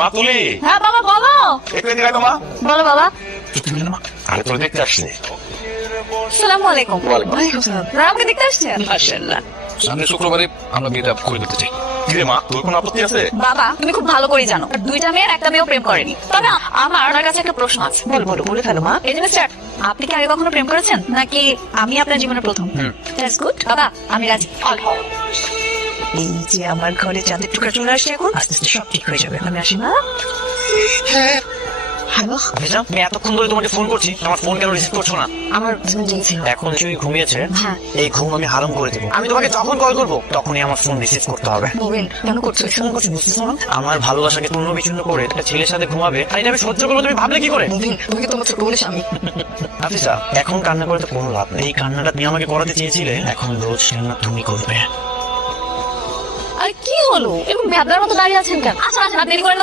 মা তুলি, হ্যাঁ বাবা বলো। একটু এদিকে আয় তো মা। বলো বাবা। আরে তোর দেখতে আসছি। আসসালামু আলাইকুম। ওয়ালাইকুম আসসালাম। আমাকে দেখতে আসছেন? মাশাআল্লাহ। সামনের শুক্রবারে আমরা বিয়েটা করে দিতে চাই। কি রে মা, তোর কোনো আপত্তি আছে? বাবা তুমি খুব ভালো করে জানো দুইটা মেয়ের একটা মেয়েও প্রেম করেনি। তবে আমার ওনার কাছে একটা প্রশ্ন আছে। বলো বলো, বলে ফেলো মা। এই যে মিস্টার, আপনি কি আগে কখনো প্রেম করেছেন নাকি আমি আপনার জীবনের প্রথম? দ্যাটস গুড বাবা, আমি রাজি। এই যে আমার ঘরে চাঁদের টুকরা চলে আসছে, এখন আস্তে আস্তে সব ঠিক হয়ে যাবে। আমি আসি মা। হ্যালো, আমি এতক্ষণ ধরে তোমাকে ফোন করছি, আমার ফোন কেন রিসিভ করছো না? আমার হাজবেন্ড জেগেছিল। এখন নিশ্চয়ই ঘুমিয়েছে। হ্যাঁ। এই ঘুম আমি হারাম করে দেবো। আমি তোমাকে যখন কল করবো তখনই আমার ফোন রিসিভ করতে হবে। বলবেন কেন করছো এসব? করছি বুঝতেছো না? আমার ভালোবাসাকে পূর্ণ বিচ্ছিন্ন করে একটা ছেলের সাথে ঘুমাবে, আর এটা আমি সহ্য করবো তুমি ভাবলে কি করে? বলবেন তোমাকে তোমার ছোট বলে স্বামী। আফিসা, এখন কান্না করে তো কোনো লাভ নেই। এই কান্নাটা তুমি আমাকে করাতে চেয়েছিলে, এখন রোজ সে কান্না তুমি করবে। আরে কি হলো, এরকম ভেদার মতো দাঁড়িয়ে আছেন কেন? আচ্ছা আচ্ছা, দেরি করেন না।